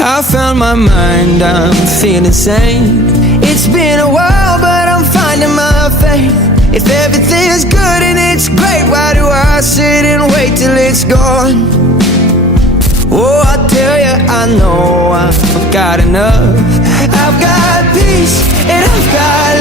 I found my mind, I'm feeling sane. It's been a while, but I'm finding my faith. If everything's good and it's great, why do I sit and wait till it's gone? Oh, I tell you, I know I've got enough. I've got peace and I've got